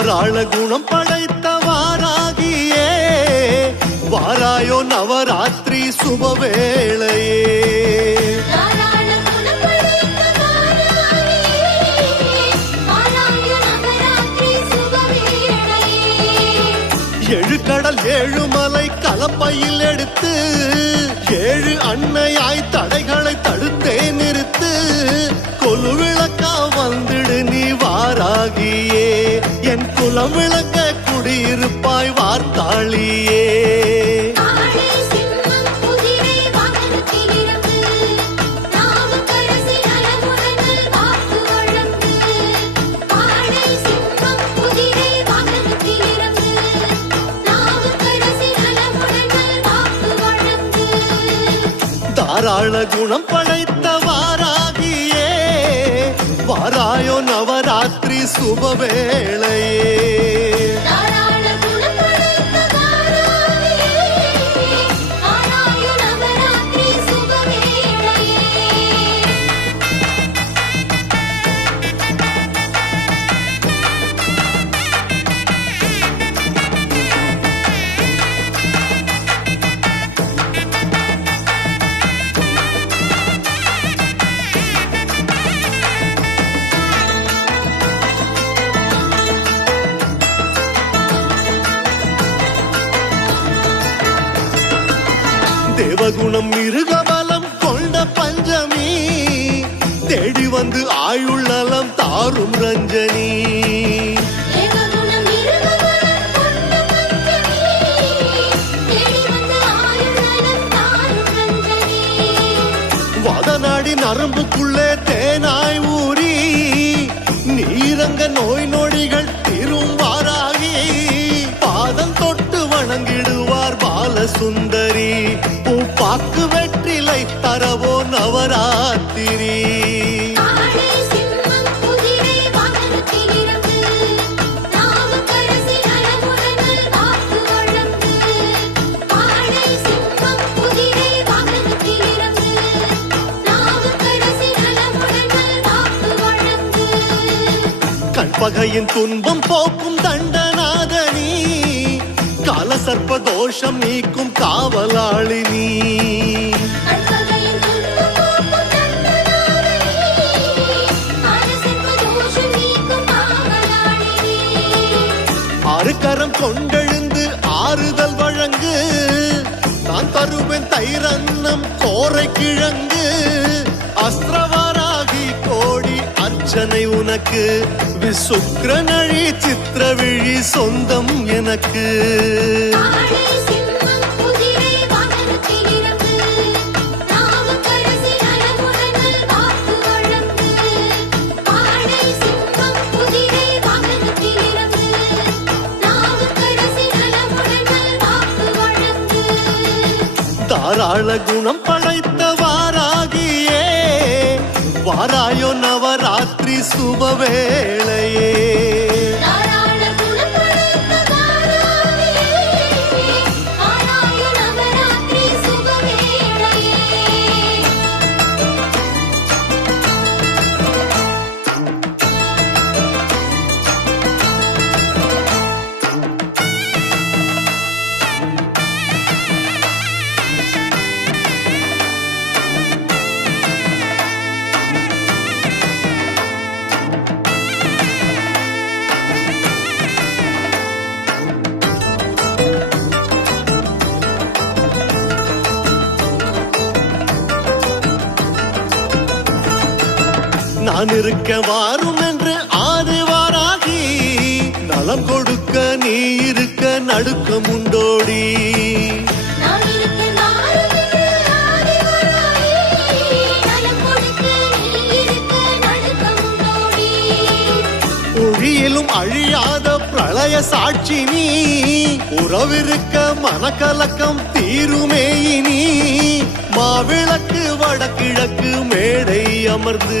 தாராள குணம் படைத்த வாராகியே. வாராயோ நவராத்திரி சுபவேளையே. ஏழு கடல் ஏழு மலை கலப்பையில் எடுத்து ஏழு அன்னையாய் தடைகளை தடுத்தே நாவுக்கரசி நலமுடனல் வாக்கு வழங்கு. தாராள குணம் படைத்த வாராயோ நவராத்திரி சுபவேளையே. தேவகுணம் மிருகபலம் கொண்ட பஞ்சமி. தேடி வந்து ஆயுள்ளலம் தாரும் ரஞ்சனி. தாரும். வதநாடி நரம்புக்குள்ளே தேனாய் ஊறி நீரங்க நோய் நொடிகள் தீரும் வாராகி பாதம் தொட்டு வணங்கிடுவார் பாலசுந்தரி. பூப்பாக்கு வெற்றிலை தரவோ நவராத்திரி. ஆடை சிம்மம் குதிரை வாகனத்தில் சர்ப்பதோஷம் நீக்கும் காவலாளி நீ. துன்பம் போக்கும் கொண்டெழுந்து ஆறுதல் வழங்கு. நான் தருவேன் தைரன்னம் கோரை கிழங்கு அஸ்திரவா அர்ச்சனை உனக்கு விசுக்ரனழி சித்திரவிழி சொந்தம் எனக்கு. தாராள குணம் படைத்த வாராகியே வாராயோ சுபவேளையே நான் இருக்க வாரும் என்று ஆறுவாராகி நலம் கொடுக்க நீ இருக்க நடுக்கம் உண்டோடி நான் இருக்க நாளும் என்று ஆதிவராயே, நலம் கொடுக்க நீ இருக்க நடுக்கம் உண்டோடி. ஒழியிலும் அழியாத பிரளய சாட்சி நீ உறவிருக்க மனக்கலக்கம் தீருமே இனி மாவிளக்கு வடகிழக்கு மேடை அமர்ந்து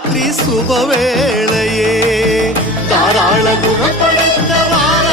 சுபவேளையே தாராள குணம் படைத்த வாராகியே